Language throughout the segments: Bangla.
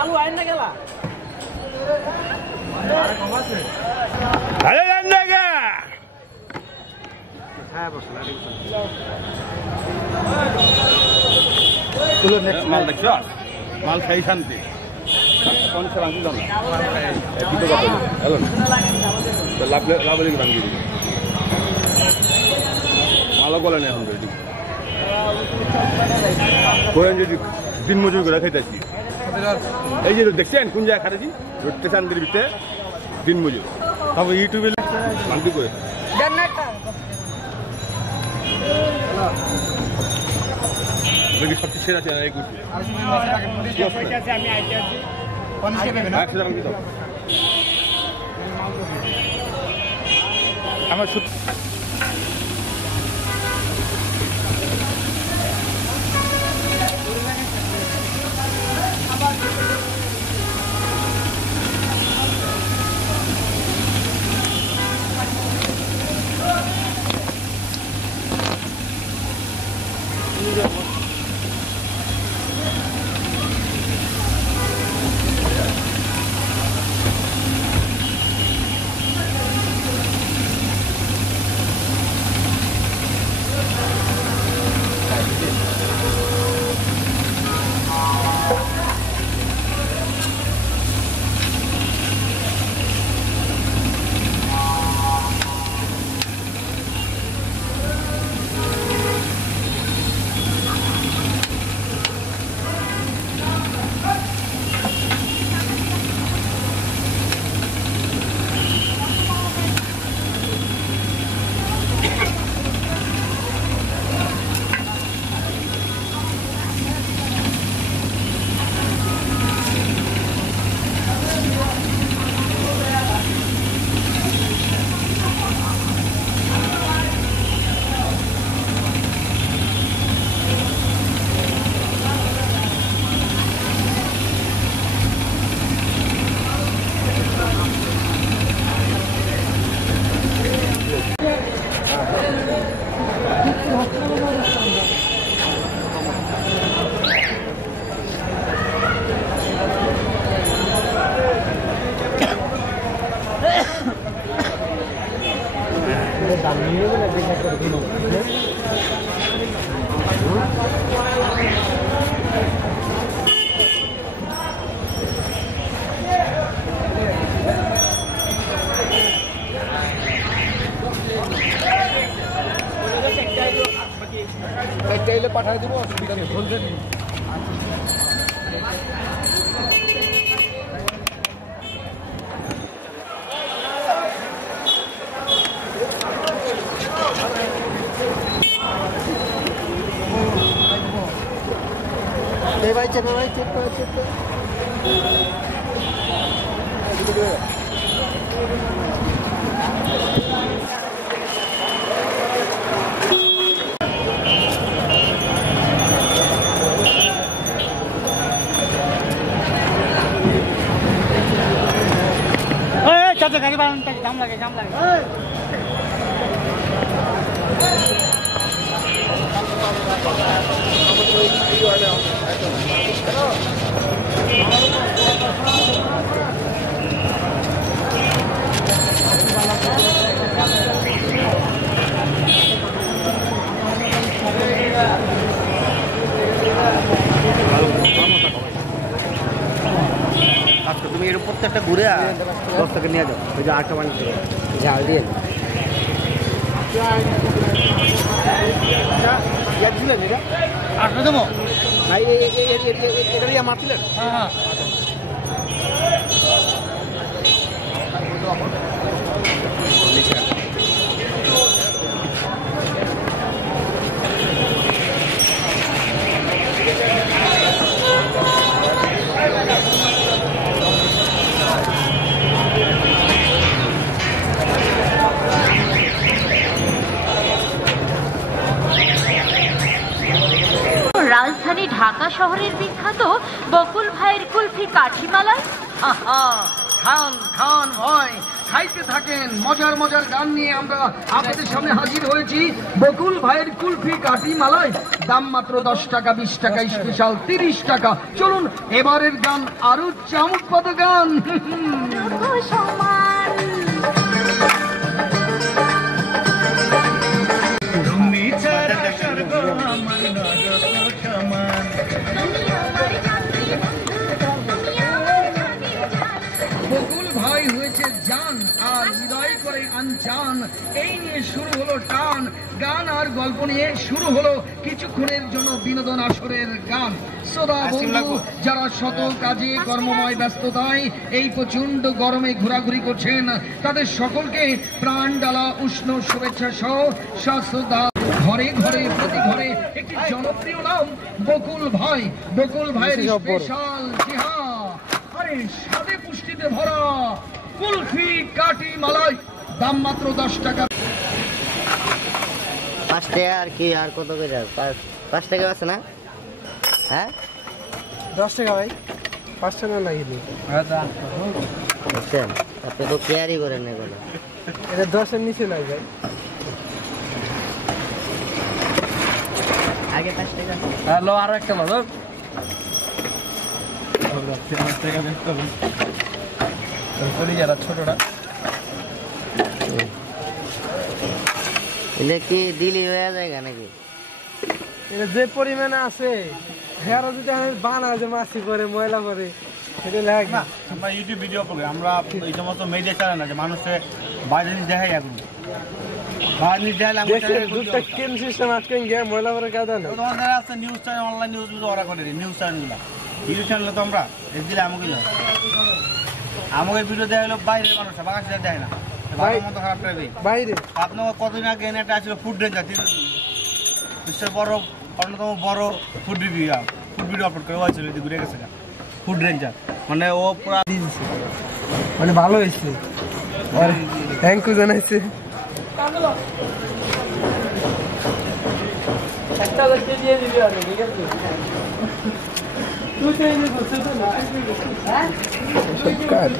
আলু আইন না গেলা আরে রান্না গা হ্যাঁ বসে লাগে মাল দেখছ মাল খাই শান্তি কোন শান্তি দাম হ্যালো লাভ লাভলি ভাঙি দিবি মালও বলে না এখন করেন যদি দিন মজুরি করে খাইতেছি এই যে দেখছেন কোন জায়গায় খাটেছি স্টেশনদের ভিতরে দিন মজুর তারপর ইউটিউবে মান্তি করে সবচেয়ে সেরা চেনা এই কুটি আমার পাঠাই দেবো অসুবিধা নেই বলবেন ভাই চেক ভাই চেক গাড়ি বাড়ানোর দাম লাগে আচ্ছা তুমি এর প্রত্যেকটা ঘুরে 10 টাকা নিয়ে যাও ওই যে আটটা বানিয়ে ঝাল দিয়ে আটটা দেবো না এটা মারছিলেন হ্যাঁ রাজধানী ঢাকা শহরের বিখ্যাত বকুল ভাইয়ের কুলফি কাঠিমালাই। আহা খান খান ভাই খাইতে থাকেন। মজার মজার গান নিয়ে আমরা আপনাদের সামনে হাজির হয়েছি। বকুল ভাইয়ের কুলফি কাটি মালাই, দাম মাত্র 10 টাকা, 20 টাকা স্পেশাল 30 টাকা। চলুন এবারের গান আরো চমকপ্রদ গান। বকুল ভাই হয়েছে জান আর হৃদয় করে আনচান, এই নিয়ে শুরু হলো টান। গান আর গল্প নিয়ে শুরু হলো কিছুক্ষণের জন্য বিনোদন আসরের গান। শ্রোতা বন্ধু যারা শত কাজে কর্মময় ব্যস্ততায় এই প্রচন্ড গরমে ঘোরাঘুরি করছেন, তাদের সকলকে প্রাণ ডালা উষ্ণ শুভেচ্ছা সহ সশ্রদ্ধা। ঘরে ঘরে প্রতি ঘরে একটি জনপ্রিয় নাম বকুল ভাই। বকুল ভাইয়ের স্পেশাল আরে স্বাদে পুষ্টিতে ভরা কুলফি কাটি মালাই, দাম মাত্র 10 টাকা। 5 টাকা আর কি, আর কত করে? 5 টাকা আছে না? হ্যাঁ 10 টাকা ভাই, 5 টাকা লাগিয়ে বুঝছেন, আপনি তো কেয়ারই করেন না এগুলো। এটা 10-এর নিচে নাই ভাই। আগে 5 টাকা। হ্যালো, আরো একটা বলো। ছোটটা এটা কি দিলি হয়ে যায় নাকি? এটা যে পরিমাণে আছে, হেয়ার যদি বানা যে মাছি পরে ময়লা পরে সেটা লাগে না। আমরা ইউটিউব ভিডিও করি, আমরা এই সমস্ত মেয়েদের চালাই না যে মানুষের বাইরে জিনিস দেখাই। এখন বাইরে জিনিস দেখালে দুধটা কেন সিস্টেম আজকে গিয়ে ময়লা পরে কাদা না। তোমাদের আছে নিউজ চ্যানেল, অনলাইন নিউজ ওরা করে দিই। নিউজ চ্যানেলগুলো ইউটিউব চ্যানেলে তো আমরা দিলে আমাকে আমাকে ভিডিও দেওয়া হলো বাইরের মানুষরা, বাংলাদেশে দেয় না। মতো খারাপ লাগবে বাইরে। আপনার কতদিন আগে একটা আসলে ফুড রেঞ্জার, বিশ্বের বড় অন্যতম বড় ফুড ভিডিও আপলোড করে হয়েছিল, ঘুরে গেছে ফুড রেঞ্জার। মানে ও পুরা মানে ভালো হয়েছে, থ্যাংক ইউ জানাইছে। দিয়ে দিবি আমি, ঠিক আছে? তুই তো এই বলছিস না, হ্যাঁ সব কাজ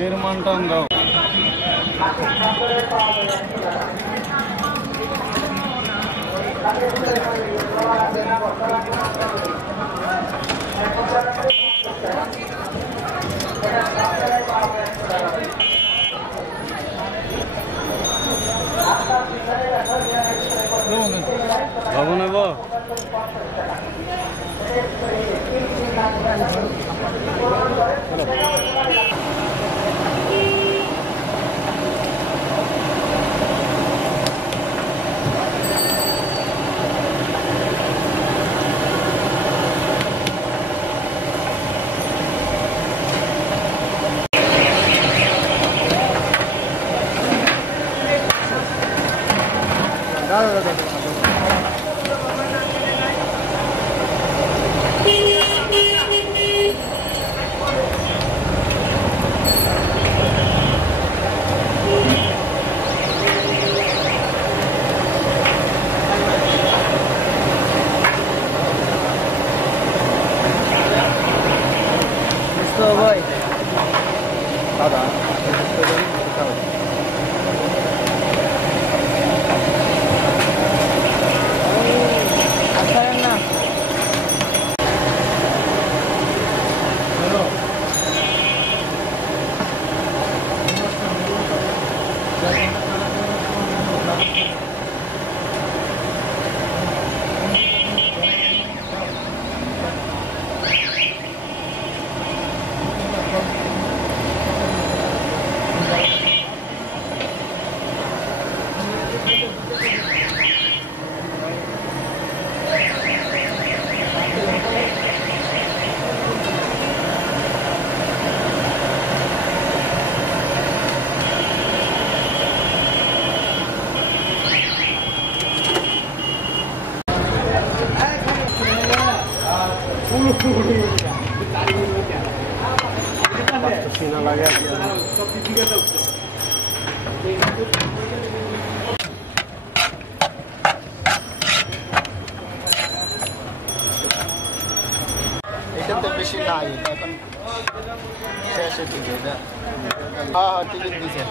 নির্মাণ টান দাও। বাবু নেব ভাই দাদা না লাগে এটা তো বেশি নাই এখন শেষের দিকে না হ্যাঁ টিকিট দিয়েছেন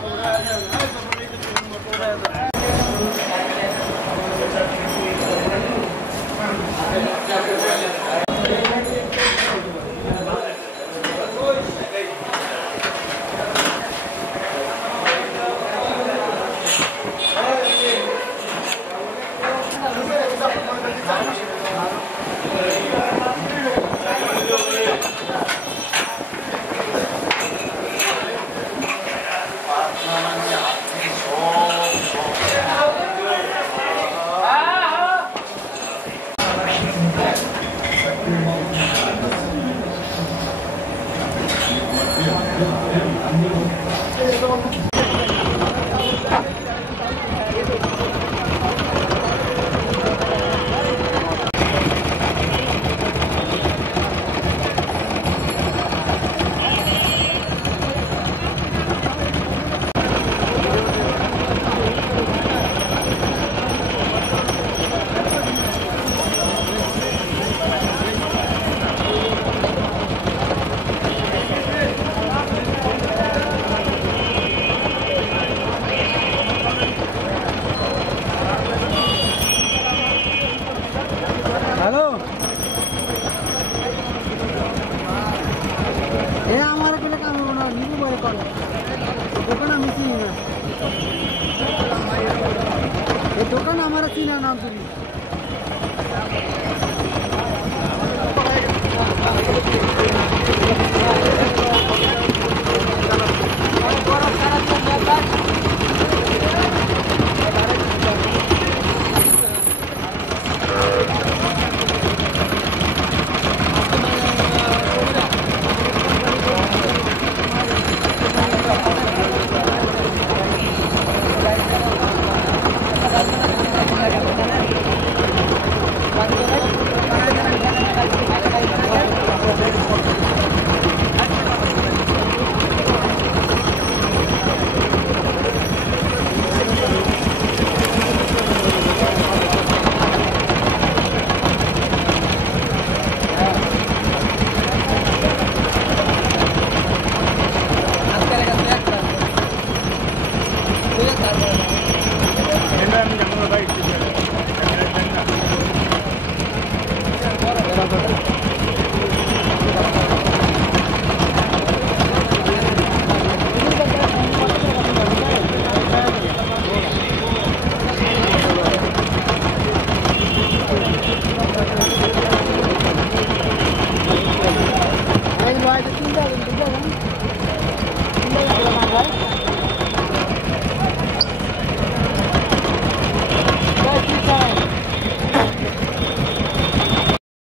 হ্যালো এ আমার পেলে কাম হবো না নিবু বলে করে দোকান আমি চিনি না এই দোকান আমার চিনা নাম তুমি